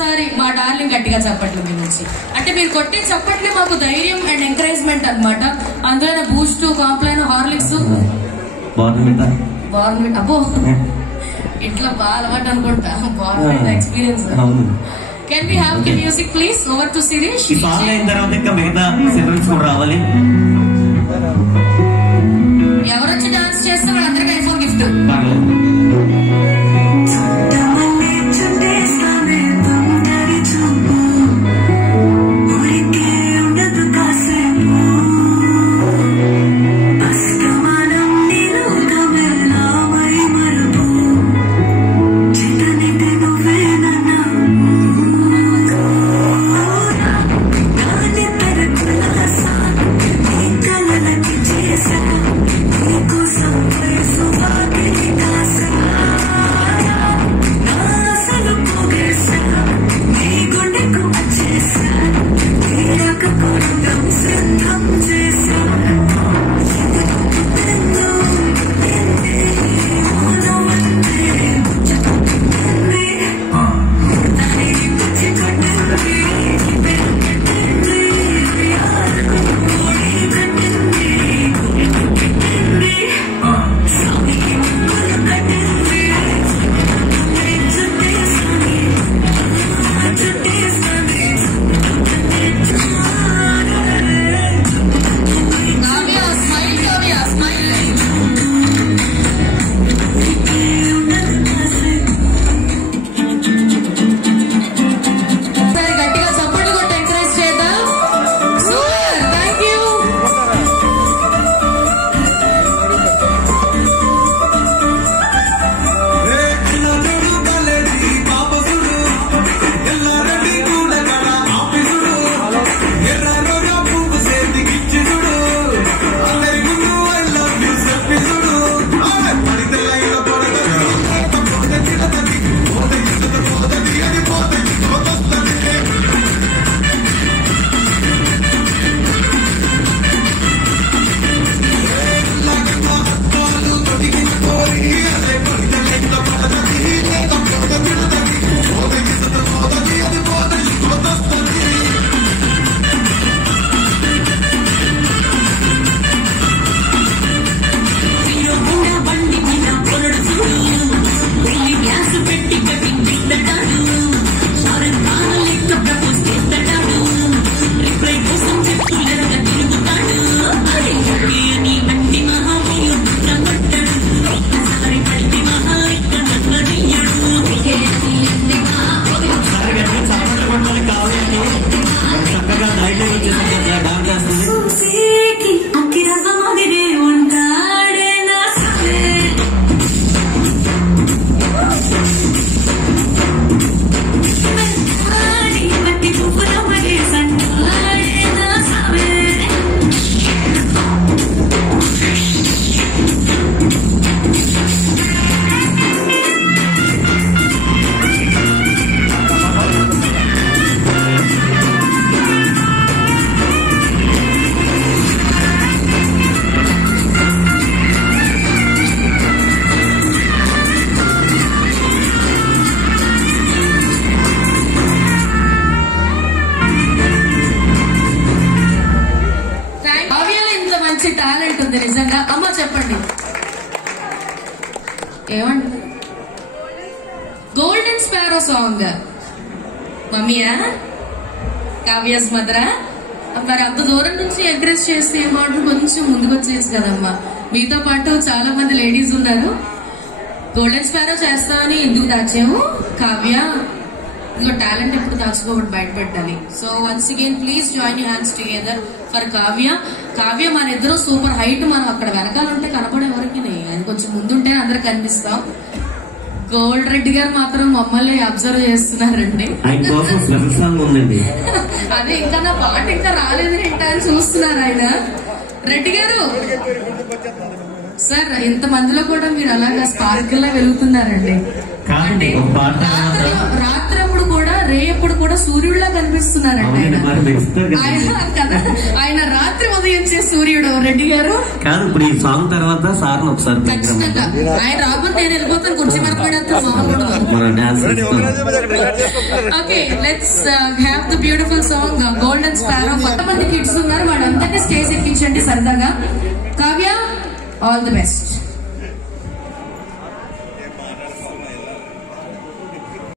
ఒక్కసారి మా డార్లింగ్ గట్టిగా చప్పట్లు మీ నుంచి. అంటే మీరు కొట్టే చప్పట్లే మాకు ధైర్యం అండ్ ఎంకరేజ్మెంట్ అనమాట. అందులో బూస్ట్, కాంప్లైన్, హార్లిక్స్, బార్న్విటా. అబ్బో ఇంట్లో బాగా అలవాటు అనుకుంటా బార్న్విటా experience. Can we have the music please? Over to Sirish. ఈ సాంగ్ అయిన తర్వాత ఇంకా మిగతా సిబ్లింగ్స్ కూడా రావాలి. ఎవరు వచ్చి డాన్స్ చేస్తే వాళ్ళందరికీ ఐఫోన్ గిఫ్ట్. టాలెంట్ ఉంది నిజంగా. అమ్మ చెప్పండి ఏమండి? గోల్డెన్ స్పారో సాంగ్ మమ్మీయా, కావ్యాస్ మదరా? మరి అంత దూరం నుంచి ఎంకరేజ్ చేస్తే ఏమంటారు, కొంచెం ముందుకు వచ్చేసి కదమ్మా. మీతో పాటు చాలా మంది లేడీస్ ఉన్నారు. గోల్డెన్ స్పారో చేస్తామని ఎందుకు దాచాము? కావ్య ఇదిగో టాలెంట్ ఎప్పుడు దాచుకోబట్టి బయటపెట్టాలి. So once again please join your hands together for Kavya. Kavya మన ఇద్దరు సూపర్ హైట్. మనం అక్కడ వెనకాల ఉంటే కనపడే వరకు ఆయన కొంచెం ముందుంటే అందరు కనిపిస్తాం. గోల్డ్ రెడ్డి గారు మాత్రం మమ్మల్ని అబ్జర్వ్ చేస్తున్నారండి. అదే ఇంకా నా పాట ఇంకా రాలేదు ఏంటా అని చూస్తున్నారు ఆయన. రెడ్డి గారు సార్, ఇంత మందిలో కూడా మీరు అలాగా స్పార్కిల్ లా వెలుగుతున్నారండి. రాత్రప్పుడు కూడా రేపప్పుడు కూడా సూర్యుడిలా కనిపిస్తున్నారంట కదా. ఆయన రాత్రి ఉదయించే సూర్యుడు రెడ్డి గారు కాదు. ఇప్పుడు ఈ సాంగ్ తర్వాత సార్ ఒకసారి ఖచ్చితంగా ఆయన రాబోతే నేను వెళ్ళిపోతాను. కుర్చీ మీద okay, let's have the beautiful song golden sparrow. కొంతమంది కిడ్స్ ఉన్నారు, వాళ్ళందరినీ స్టేజ్ ఎక్కించండి సరదాగా. Kavya, all the best.